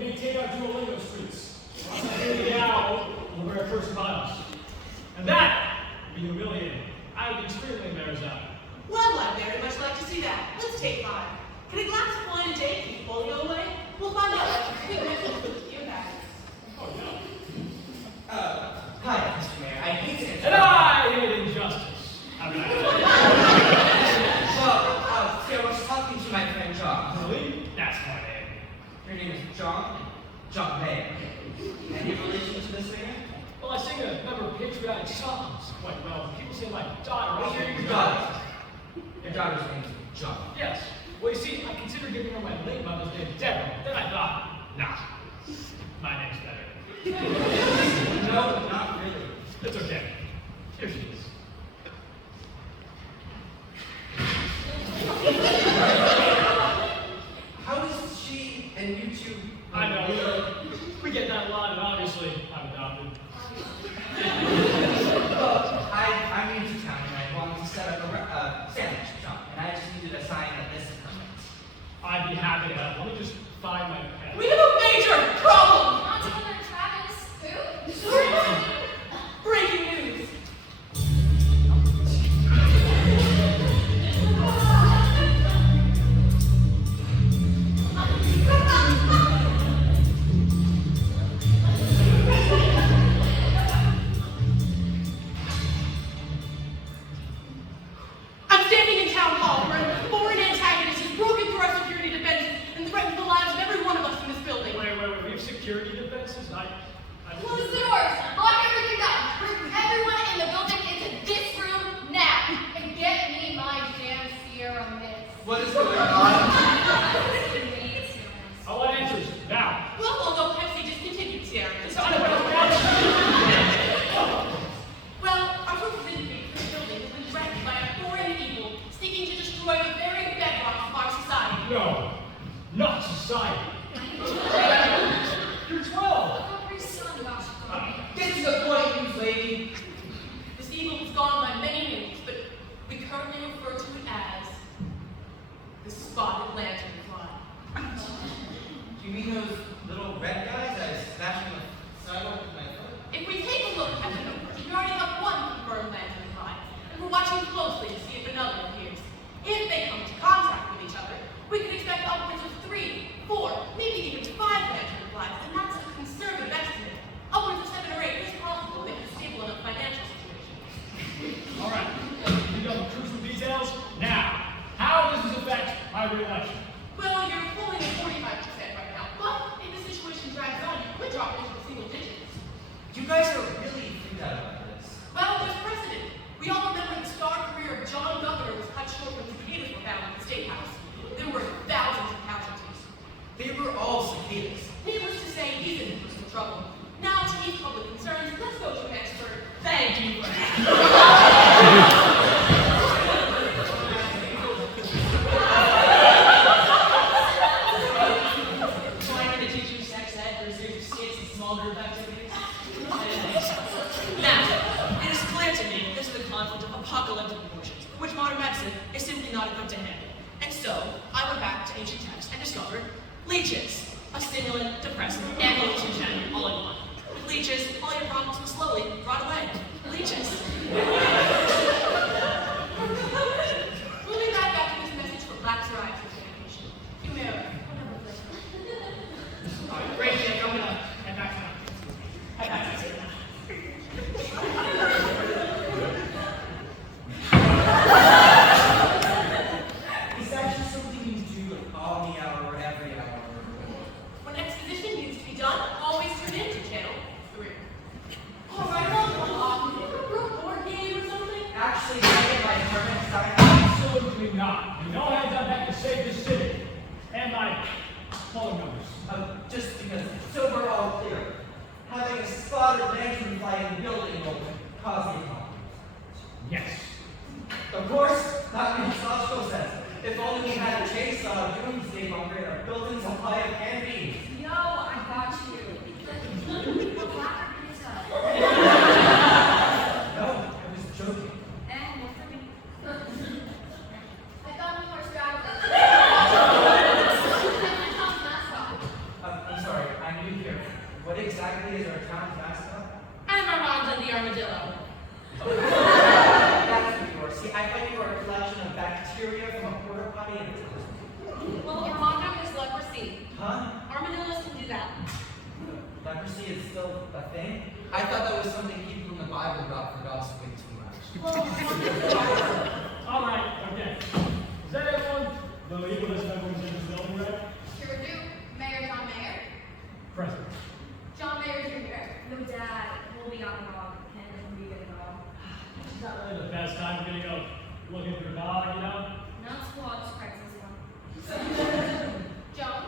maintain our Duolingo streets. The owl will wear first miles. And that would be humiliating. I would be extremely embarrassed out. Well, I'd very much like to see that. Let's take 5. Can a glass of wine a day keep polio away? We'll find out. You back. Oh, no. Hi, Mr. Mayor. I hate to And I hate injustice. How can I help Well, so I was talking to my friend John. you? Really? That's my name. Your name is John? John Mayer. Any relation to this mayor? Well, I sing a number of patriotic songs quite well. People say my daughter. Oh, your daughter. Your daughter's name is John. Yes. Well, you see, I considered giving her my late mother's name, Deborah. Then I thought, nah, my name's better. No, not really. It's okay. Here she is. How is she and you two? I know. We get that a lot, and obviously, I'm adopted. Well, I'm new to town and I wanted to set up a sandwich shop, and I just needed a sign that this is perfect. I'd be happy to help. Let me just find my pen. We have a major problem! Not together, Travis. Who? Sorry. Breaking news. I'm standing in town hall where a foreign antagonist has broken through our security defenses and threatened the lives of every one of us in this building. Wait. We have security defenses? Close the doors. Lock everything up. Bring everyone in the building into this room now. And get me my damn Sierra Mist. What is going on? I want answers now. Well, although Pepsi discontinued Sierra. Well, our group of individuals in this building has been threatened by a foreign evil seeking to destroy the very bedrock of our society. No, not society. You're 12. Get to the point, you lady. This evil has gone by many names, but we currently refer to it as the Spotted Lantern Fly. Do you mean those little red guys I smashed in the sidewalk with my foot? If we take a look at the numbers, we already have 1 confirmed lantern fly, and we're watching closely to see if another appears. If they come into contact with each other, we could expect upwards of 3, 4, maybe even 5 lantern flies, and that's a conservative estimate. Upwards of 7 or 8 is possible if it's a stable enough financial situation. All right. You know the crucial details? Now, how does this affect my reelection? Well, you're pulling at 45% right now, but if the situation drags on, you could drop into the single digits. You guys are really freaked out about this. Well, there's precedent. We all remember the star career of John Governor was cut short when cicadas were found in the State House. There were thousands of casualties. They were all cicadas. Needless to say, he's in personal trouble. Now, to ease public concerns, let's go to an expert. Thank you for that. Joining the teacher's sex ed for a series of skits and small group activities. Now, it is clear to me this is a conflict of apocalyptic proportions, which modern medicine is simply not equipped to handle. And so, I went back to ancient texts and discovered leeches, a stimulant, depressant, and hallucinogen all in one. With leeches, all your problems will slowly rot away. Leeches. We'll be right back to this message for Black Psoriasis Education. You may have Great, Jake, I'm gonna head back to Is that just something you do on the hour or every hour? When exposition needs to be done, always tune in to Channel 3. All right, well, you ever broke board game or something? Actually, I get my permit signed. Absolutely not. You know I have done that to save this city. And my phone numbers. Just because, so we're all clear, having a spotted lantern fly in the building will cause me problems. Yes. Of course, that makes logical sense. If only we had a chainsaw doomsday bunker, our buildings will fly up can be. Yo, I got you. Black pizza. No, I was joking. And what's for me? I thought we were strategists. I'm sorry. What exactly is our town's mascot? I'm Armando the Armadillo. That's what you are. See, I thought you were a collection of bacteria from a porta potty and Well, Armando is leprosy. huh? Armadillos can do that. Leprosy is still a thing? I thought that was something people in the Bible got for gossiping too much. All right, okay. Is that everyone? The legal list of everyone's in this building, right? Sure do. Mayor John Mayer. Present. John Mayer Jr. No dad. We'll be on the dog. Ken doesn't be getting dog. It's not really the best time to go looking for a dog, you know? No squad describes this one. Joan?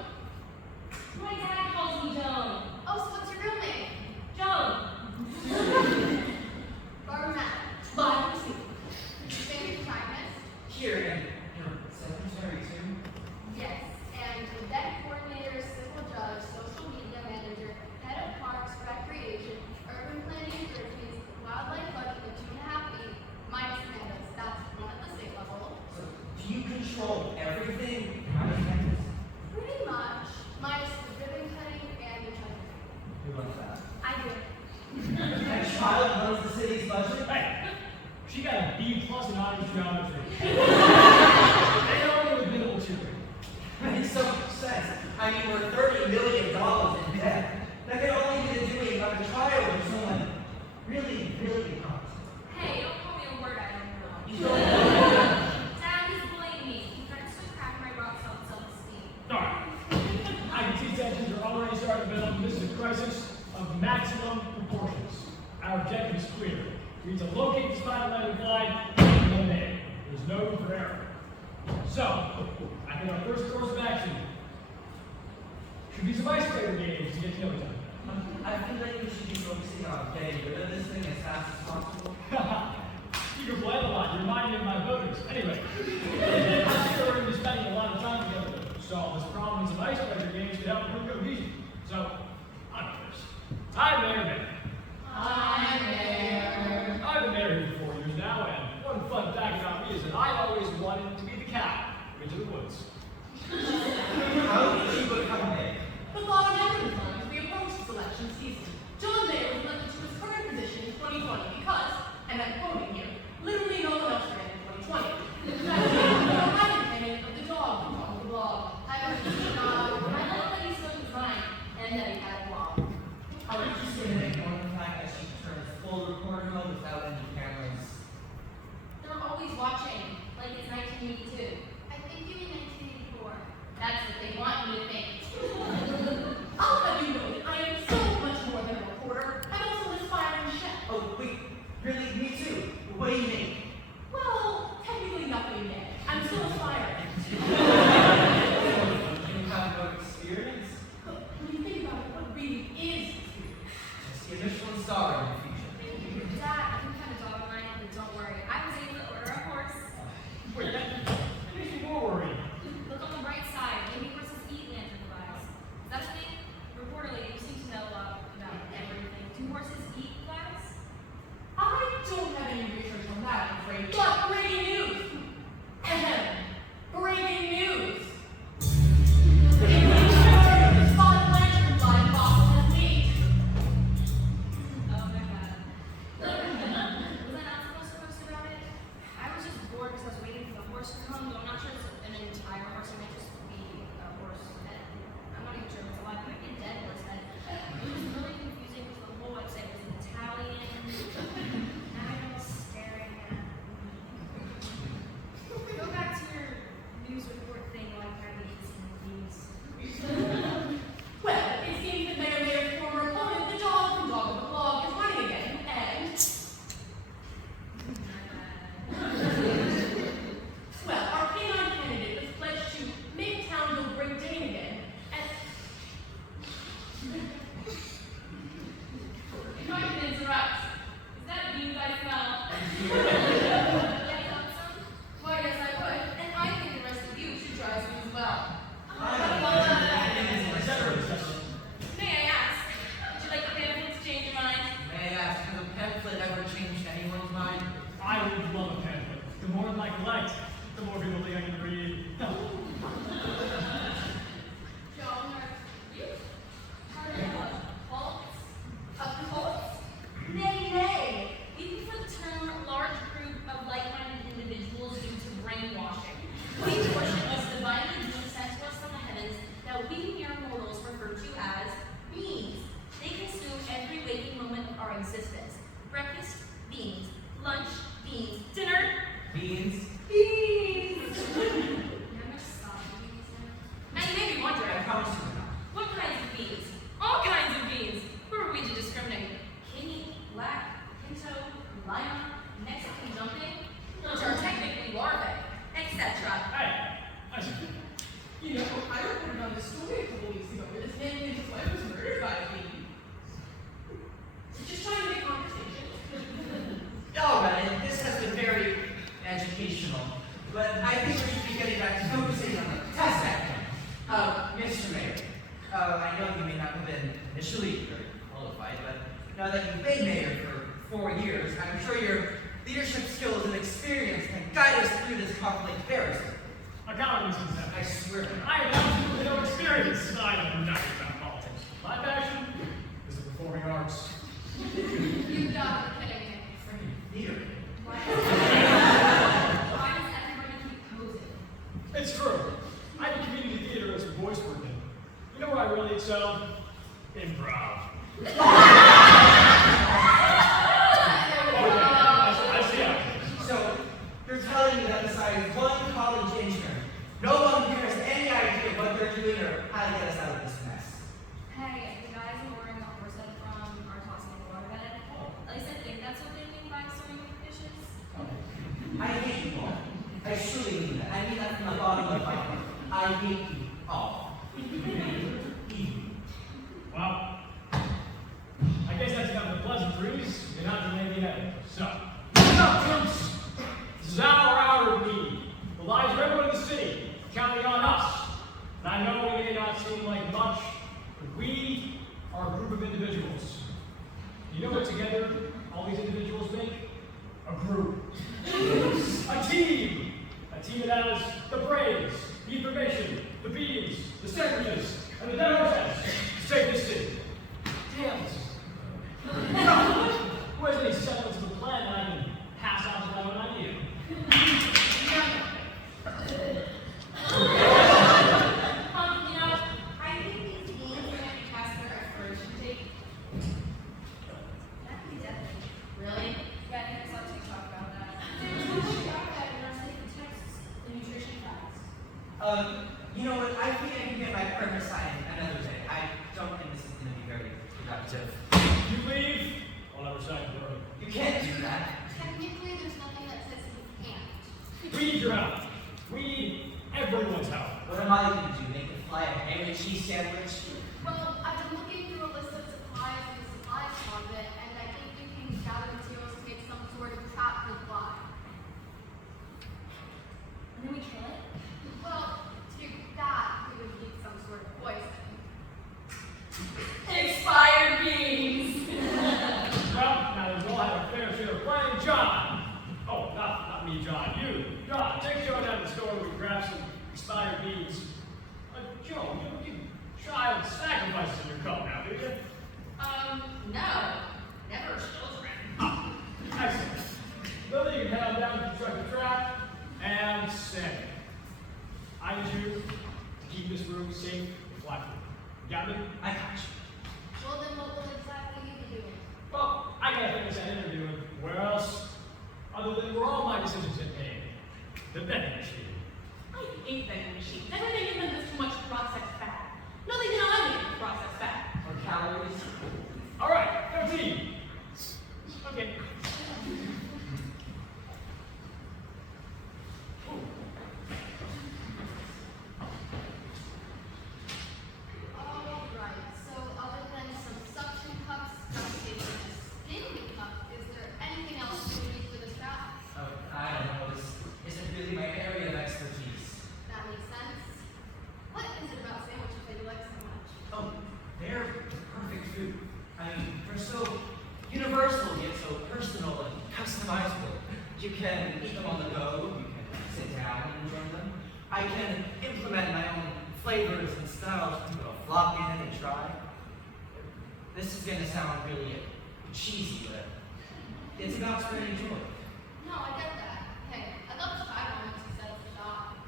My dad calls me Joan. Oh, so what's your real name? Joan. Barbara Matt. But, Family protagonist? Here, and your secretary too? Yes. And event coordinator, civil judge, social media manager, head of parks, recreation, urban planning, bridges, wildlife budget of 2.5 feet, minus Amanda's. That's one at the state level. So, do you control everything? Minus Candace? Pretty much. Minus the ribbon cutting and the treasure. Who runs that? I do. That child runs the city's budget? Hey, she got a B plus in honors geometry. They don't even middle tutoring. Makes so much sense. I mean, we're $30 million in debt. That could only be the doing of a child or someone really, really competent. Hey, don't call me a word I don't know. Dad, he's bullying me. He threatens to crack my rock salt self-esteem. All right. I can see tensions are already starting to build. This is a crisis of maximum proportions. Our objective is clear. We need to locate the spider landing fly and eliminate it. There's no room for error. So, I think our first course of action should be some icebreaker games to get to know each other. I feel like we should be focusing on getting rid of this thing as fast as possible. You can play a lot. You remind me of my voters. Anyway, I'm sure we're going to be spending a lot of time together to solve this problem, and some icebreaker games could help improve cohesion. So, I'm first. I'm Mayor Mayor. I'm Mayor. I've been mayor here for 4 years now, and one fun fact about me is that I always wanted to be the cat into the woods. How did you become mayor? The thought of everyone as we approach the election season. John Mayer was elected to his current position in 2020 because, and I'm quoting here, literally no one else ran in 2020. In fact, I'm independent of the dog on the blog. I was just I love that he spoke his mind and that he had a blog. I was just going to ignore the fact that she turns full recorder mode without any cameras. They're always watching, like it's 1982. I think you mean 1984. That's what they want me to think. I'll have you know that I am so much more than a reporter. I'm also an aspiring chef. Oh, wait, really? Me too? What do you mean? Well, technically nothing yet. I'm still aspiring. You have no experience? But when you think about it, what really is experience? Just the Michelin star in the future. Dad, I can kind of dog on mine, but don't worry. I was able to order a horse. Wait, that makes me more worried. Look on the bright side. Maybe horses eat lantern flies. Is that a thing? Reporter lady, you seem to know a lot about everything. Do horses eat flies? I don't have any research on that, I'm afraid. But breaking news! Ahem. Breaking news! The spotted lantern fly fossil has leaked. Oh my god. Was I not supposed to post about it? I was just bored because I was waiting for the horse to come, though I'm not sure it's an entire horse. It might just be a horse head. I'm not even sure if it's alive. It might be a dead horse head. It was really confusing because the whole website was in Italian. Now I'm staring at initially very qualified, but now that you've been mayor for 4 years, I'm sure your leadership skills and experience can guide us through this conflict very smoothly. Accountants and stuff. I swear. I have absolutely no experience. I know nothing about politics. My passion is the performing arts. You gotta be kidding me. Leader. Why does everybody keep posing? It's true. I did community theater as a voice work. You know where I really excel? Improv. I see how it is. So, you're telling me that besides one college intern, no one here has any idea what they're doing or how to get us out of this mess. Hey, the guys in ordering a horse head from are tossing the waterbed. At least I think that's what they mean by swimming with fishes. I hate you all. I truly mean that. I mean that from the bottom of my heart. I hate you all. Well, I guess that's enough of the pleasantries. You're not doing anything else. So, listen up, troops. This is our hour of need. The lives of everyone in the city are counting on us. And I know we may not seem like much, but we are a group of individuals. You know what together all these individuals make? A group. A team. A team that has the brains, the information, the beans, the sandwiches, and the demo test to save this city. Damn. Who has any semblance of a plan that I can pass on to my own idea? You know, I think these games are going to be Casper at first. You take. That could be deadly. Really? Yeah, I think I saw TikTok about that. There's no way about that in our sacred texts, the nutrition facts. You know what? I think I can get my premise sign another day. I don't think this is going to be very productive. You leave, I'll never sign for you. You can't do that. Technically, there's nothing that says you can't. We need your help. We need everyone's help. What am I going to do? Make a fly a ham and cheese sandwich? Well, I've been looking through a list of supplies in the supply closet, and I think we can gather materials to make some sort of trap for the fly. And then we kill it? Well, to do that, we would need some sort of poison. Expired beans! Well, now that we've all had our fair share of playing, John. Oh, not me, John. You, John. Take Joe down to the store where we grab some expired beans. Joe, you child sacrifices in your cup now, do you? No. Never children. Ah, excellent. Lily, you can head on down to construct the trap, and Sammy. I need you to keep this room safe and flat-footed. You got me? I got you. Well, then what will exactly you be doing? Well, I gotta finish that interview, and where else? Other than where all my decisions get made. The vending machine. I hate vending machines. Everything in them has too much processed fat. Nothing can eliminate processed fat. Or calories? All right, go team. Okay. Ooh. Alright, so other than some suction cups, duct tape, and a spin cup, is there anything else you need for this trap? Oh, I don't know. This isn't really my area of expertise. That makes sense. What is it about sandwiches that you like so much? Oh, they're perfect food. I mean, they're so universal yet so personal and customizable. You can eat them on the go, you can sit down and enjoy them. I can implement my own flavors and styles to go flop in and try. This is gonna sound really cheesy, but it's about spreading joy. No, I get that. Hey, I'd love to try one once you set up the shop.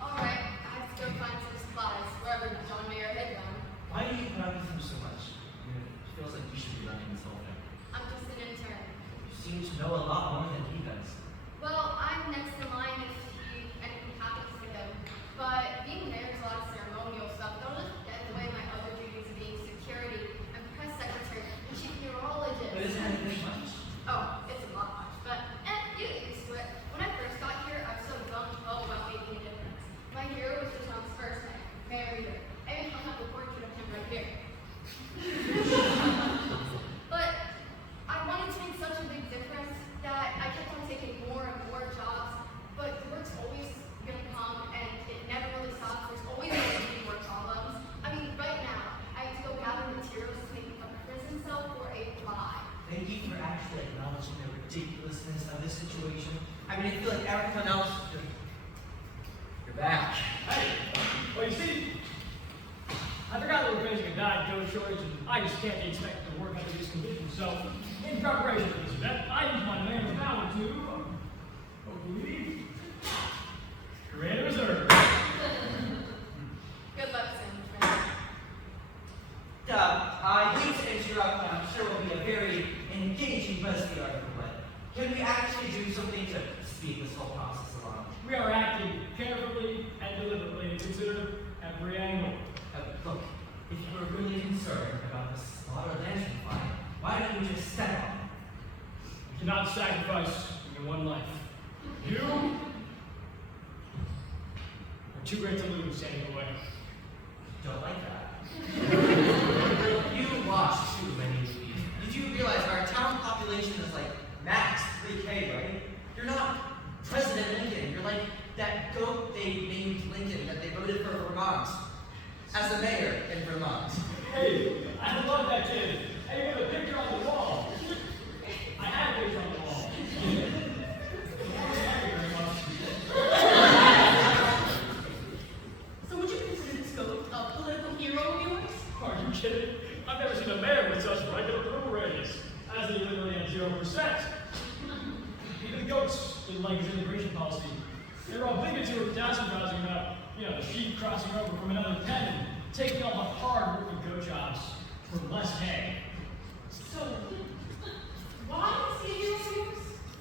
Alright, I have to go find some supplies wherever John Mayer hid them. Why do you put up with him so much? It feels like you should be running this whole thing. I'm just an intern. You seem to know a lot more than he does. Well, I'm next in line if anything happens to him. But being there is a lot of ceremonial stuff. Don't just get in the way of my other duties of being security and press secretary and chief neurologist. But isn't anything much? Oh, it's a lot much, but you get used to it. When I first got here, I was so gung-ho about making a difference. My hero was just on his first night, Mayor Reader. I even hung up a portrait of him right here. But I wanted to make such a big difference that I kept on taking actually acknowledging the ridiculousness of this situation? I mean, I feel like everyone else just... You're back. Hey, well, you see, I forgot that we're facing a diet goat shortage, and I just can't be expected to work under these conditions. So, in preparation for this event, I used my man of power to, hopefully, create a reserve. Good luck, Senator. I hate to interrupt, but I'm sure it will be a very engaging BuzzFeed article, but can we actually do something to speed this whole process along? We are acting carefully and deliberately to consider every angle. Look, if you were really concerned about the slaughter of Lanternfly, why don't you just step on it? We cannot sacrifice even one life. You are too great to lose anyway. Don't like that. You watch too many movies. Did you realize our town population is like max 3K, right? You're not President Lincoln. You're like that goat they named Lincoln that they voted for Vermont as the mayor in Vermont. Hey, I love that kid. Hey, you have a picture on the wall. I had a picture on the wall. Thank you very much. So would you consider this goat a political hero of yours? Are you kidding? I've never seen a mayor with such regular approval ratings, as they literally had 0%. Even the goats didn't like his immigration policy. They were all bigotry catastrophizing about, the sheep crossing over from another pen and taking all the hard working goat jobs for less hay. So, why is he a hero of yours?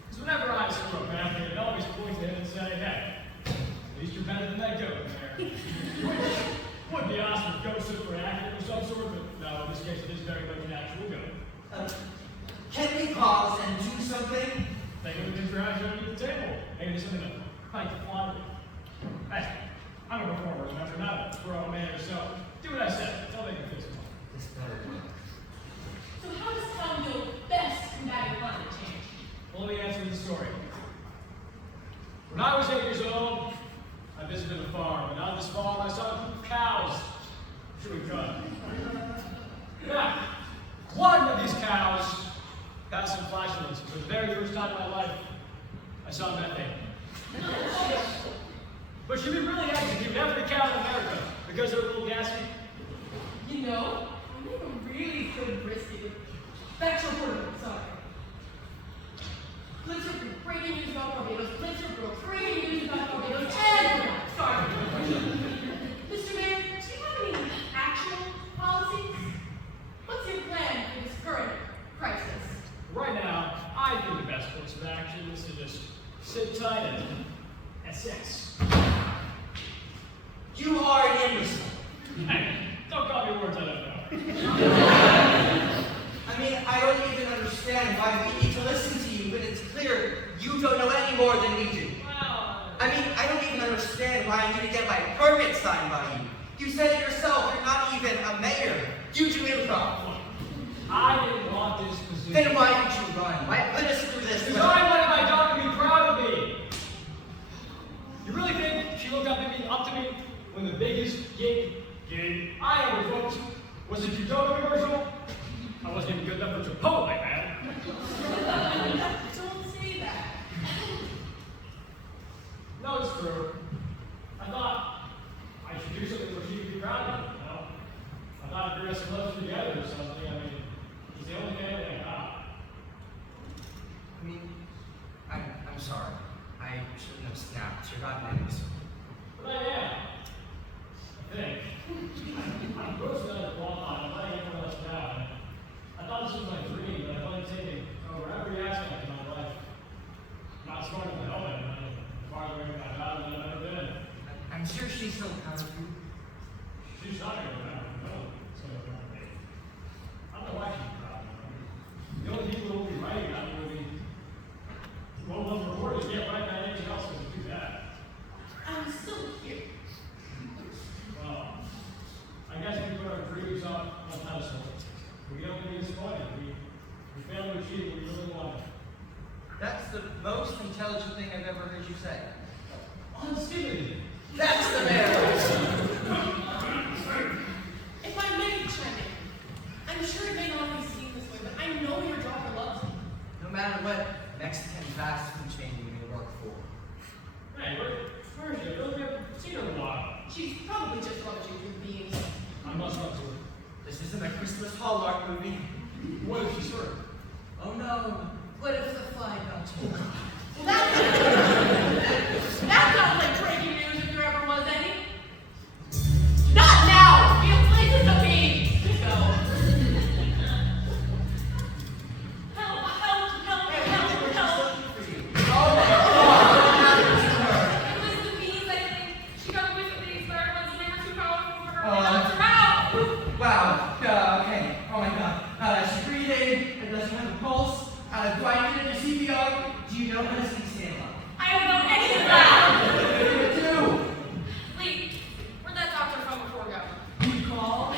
Because whenever I screw up back there, it always point to him and say, hey, at least you're better than that goat, Mayor. Which would be awesome if goats stood for acting of some sort, but no, in this case it is very much an actual goat. Can we pause and do something? Think of the things we're actually under the table. Maybe there's something to fight the fly with. Hey, I'm a performer, remember, not a pro mayor, so do what I said. Don't make me fix it. This better work. So how does town know best combating climate change? Well, let me answer the story. When I was 8 years old, I visited a farm, and on this farm I saw a group of cows chewing cud. Now, one of these cows got some flatulence. For the very first time in my life, I saw methane. But should we really execute every cow in America because they're a little gassy? I make a really good brisket. That's your word, sorry. Blitzer breaking news about Barbados. Blitzer broke breaking news about Barbados. And sorry. Mr. Mayor, do you have any actual policies? What's your plan for this current crisis? Right now, I think the best course of action is to just sit tight and assess. You are an imbecile. Hey, don't call me words I don't know. I mean, I don't even understand why we need to listen to you when it's clear you don't know any more than we do. Well, I mean, I don't even understand why I need to get my permit signed by you. You said it yourself, you're not even a mayor. You do improv. I didn't want this position. Then why did you run? Why put us through this? Because I wanted my daughter to be proud of me. You really think she looked up to me when the biggest gig I ever booked was a Qdoba commercial? I wasn't even good enough for Chipotle, man. Don't say that. No, it's true. I thought I should do something where she could be proud of me, I thought if we were closer together or something, it's the only family I got. I mean, I'm sorry. I shouldn't have snapped. You're not an imbecile. But I am. I think. I'm grossly underqualified. I'm letting everyone else down. I thought this was my dream, but I've only taken over every aspect of my life. I'm not smart enough to help anyone. I'm farther away from my daughter than I've ever been. I'm sure she's so proud of you. She's not going to remember. No, it's going to remember me. I don't know why she's proud of me. The only people who will be writing about me will be well-known reporters. Yeah, right now, anything else doesn't do that. I'm still here. Well, I guess we put our dreams up on a pedestal. We don't be disappointed. We failed to achieve what we really wanted. That's the most intelligent thing I've ever heard you say. Unstupid. That's the mayor. If I may chime in, I'm sure it may not be seen this way, but I know your daughter loves you. what Mexican fast food chain you may work for. Hey, where is she? I don't have seen her in a while. She's probably just rummaging through beans. I must run to her. This isn't a Christmas Hallmark movie. What if she's hurt? Oh no. What if the fly got to her? Well, that sounds like breaking news if there ever was any. Not now! We have places to be! So. Help, help, help, Hey, help, we're just help. looking for you. Oh my God! It was the beans, I think. She got away from the expired ones and they were too powerful for her. Oh. They knocked her out. Wow. Okay. Oh my God. She's breathing. Does she have a pulse? Do I need her to CPR? Do you know how to speak Salem? I don't know any of that. What are you gonna do? Wait, where'd that doctor from before go? You call?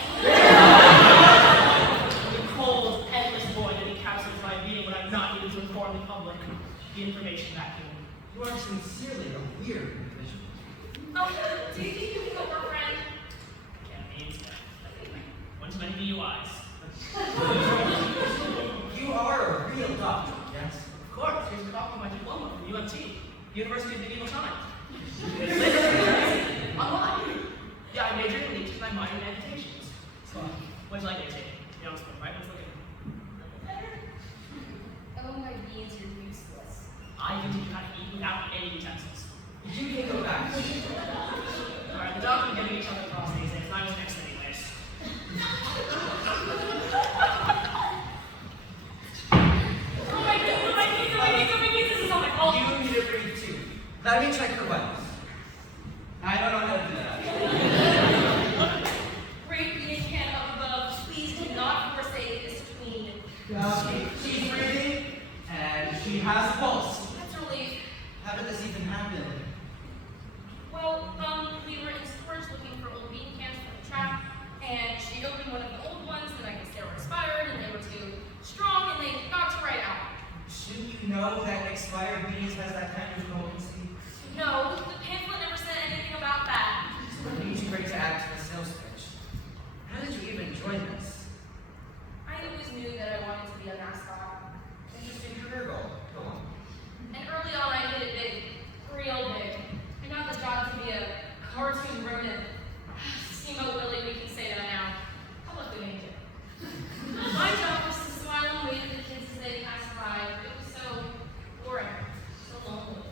The cold, headless boy that encapsulates my being when I'm not needed to inform the public. The information vacuum. You are sincerely a weird individual. Oh, do you think you can help our friend? Campaigns. One too many DUIs. You are a real doctor, yes? Of course, here's a copy of my diploma from UMT, University of Medieval Times. Online. Yeah, I majored in leeches and I minored in amputations. So, what'd you like to take? You know, right? What's looking? Oh, my beans are useless. I can teach you how to eat without any utensils. You can go back. Alright, the doctor giving each other prostate exams, and I was next anyways. Oh, my beans, oh, my beans, oh, my beans, oh, my beans. This is all my fault. You need to breathe too. Let me check your vitals. I don't know how to do that. Great being can up above. Please do not forsake this queen. Okay, she's breathing, and she has a pulse. That's a relief. How did this even happen? Well, we were in storage looking for old bean cans for the trap, and she opened one of the old ones, and I guess they were expired, and they were too strong, and they knocked right out. Shouldn't you know that expired beans has that kind of potency? No, the pamphlet never said anything about that. It means you break to add to the sales pitch. How did you even join this? I always knew that I wanted to be a mascot. Interesting career goal. Go on. And early on, I did it big, real big. I got the job to be a cartoon rodent. Steamboat Willie, we can say that now. Publicly named it. My job was to smile and wave at the kids as they passed by. It was so boring, so lonely.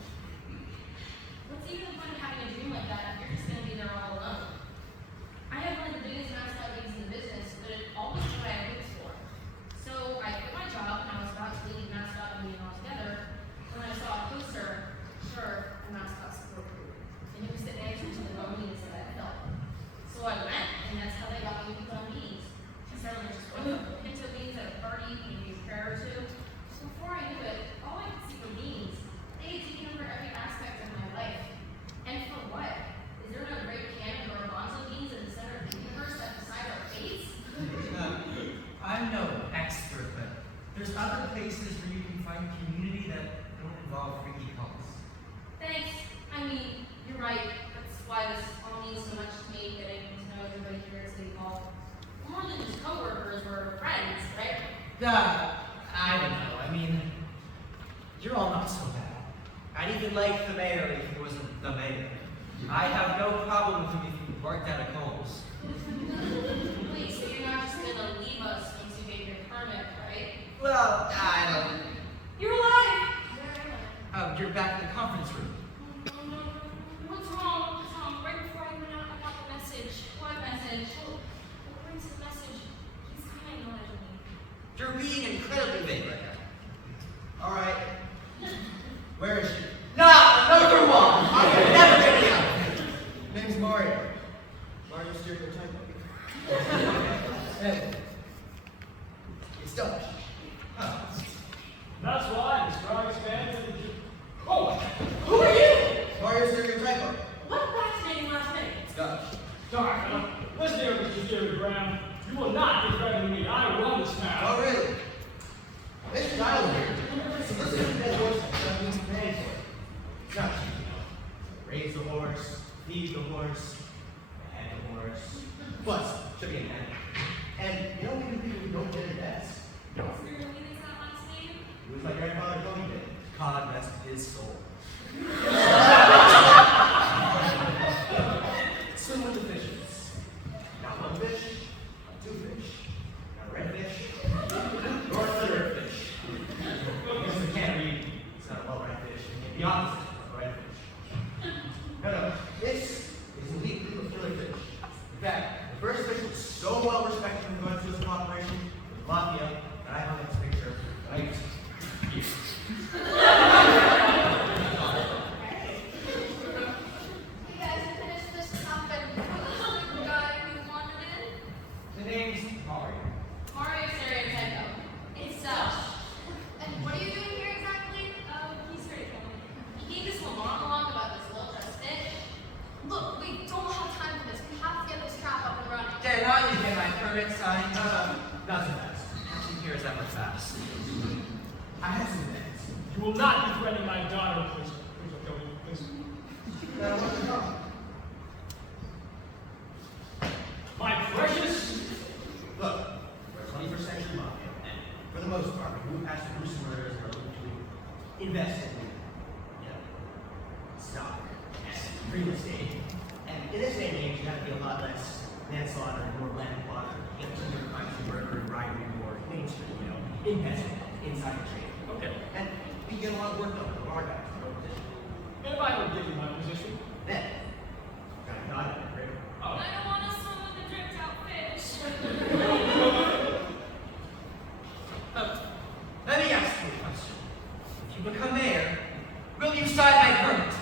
What's even the fun of having a dream like that if you're just going to be there all alone? I had one of the biggest mascot gigs in the business, but it all was what I hoped for. So I quit my job and I was about to leave mascot meeting altogether when I saw a poster for a mascot support group. And it was the answer to the loneliness that I felt. So I went, and that's how they got me hooked on beans. I started just going up pinto beans at a party, maybe a prayer or two. So before I knew it, all I could see were beans. They had taken over every aspect of my life. And for what? Is there no great can of garbanzo beans in the center of the universe that decide our fates? I'm no expert, but there's other places where you can find community that don't involve freaky cults. Thanks. I mean, you're right. That's why this all means so much to me, getting to know everybody here at City Hall. More than just coworkers, we're friends, right? I don't know. I mean, you're all not so bad. I'd even like the mayor if he wasn't the mayor. I have no problem with him if he worked out of Coles. Wait, so you're not just gonna leave us once you get your permit, right? Well, I don't. You're alive! Where am I? You're back in the conference room. What's wrong? What's wrong? Right before I went out, I got the message. What message? Well, according to the message, he's kind of at me. You're being incredibly vague right now. All right. Where is she? Nah, another one. I can never get it out. Name's Mario. Mario Stereotype. Hey. It's Dutch. Huh. That's why the strong expands and oh! Who are you? Mario Stereotype. What a fascinating last name. It's Dutch. Darn, listen here, Mr. Jerry Graham. You will not get better than me. I run this town. Oh, really? Mr. Dial here. So listen to that voice that means paying for it. It's not cheap, you know. Raise the horse, feed the horse, head the horse. Plus, should be an end. And you know, even people who don't get it, that's. Is there really that last name? It was my grandfather Mafia, and I hung up this picture. I used you. You guys finished this up and the guy who wandered in? The name's Mario. Mario Stereotypo. It's And what are you doing here exactly? he's here to kill me. He gave this whole monologue about this well-dressed fish. Look, we don't have time for this. We have to get this trap up and running. Dad, I need to get my permit signed. Not so fast. Nothing here is that much fast. I have some things. You will not be threatening my daughter, please. Please don't kill me, please. That I want to know. My precious. Look, we're a 21st century mafia, and for the most part, we move past the gruesome murders and are looking to invest in, stock and real estate. And in this day and age, you have to be a lot less manslaughter and more land water. You know, some different kinds of murder and robbery, more mainstream, investment, inside the trade. Okay. And we get a lot of work done with our guys. If I were given my position. Then, got a god in the river. Oh. I don't want to swim with the dripped out fish. Let me ask you a question. If you become mayor, will you sign my permit?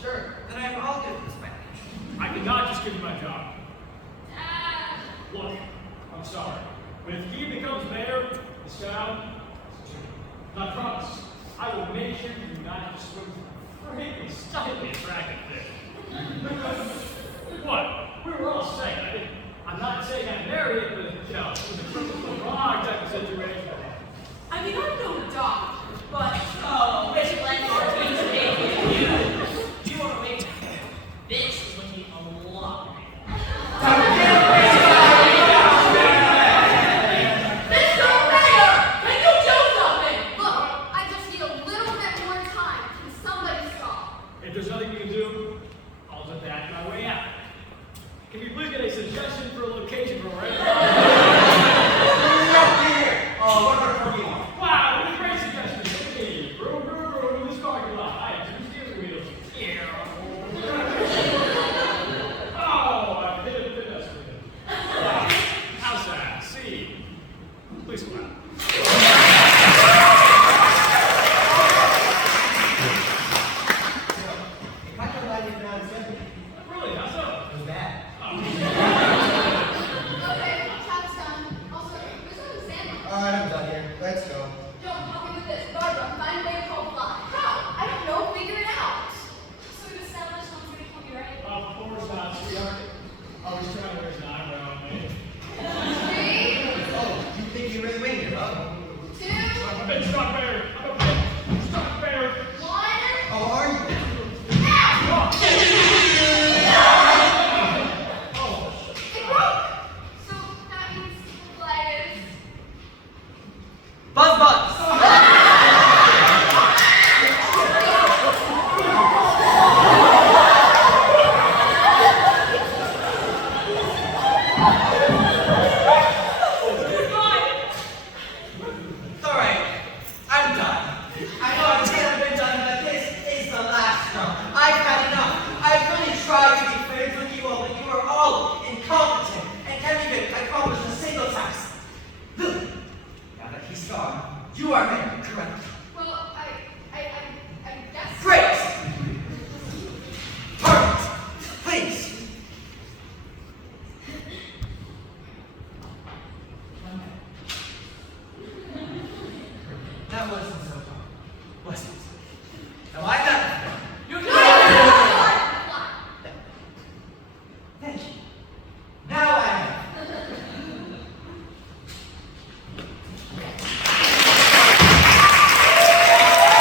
Sure. Then I'm all good with this package. I cannot just give you my job. Dad. Look, I'm sorry. But if he becomes mayor, this town, I promise, I will make sure you do not have to swim through freaking stunningly attractive fish. What? We were all saying. I'm not saying I'd marry it, but, it was a crystal rock type of situation. I mean, I'm no doctor, but Oh, which landlord means to make with you? You are waiting. This is looking a lot. Mr. Mayor, can you do something? Look, I just need a little bit more time. Can somebody stop? If there's nothing we can do, I'll just back my way out. Can we please get a suggestion for a location for wherever? What about a parking lot? Wow, what a great suggestion. Hey, bro, in this parking lot. I have 2 steering wheels. Yeah. Oh, I've hit a pedestrian. Outside, see. Please come out.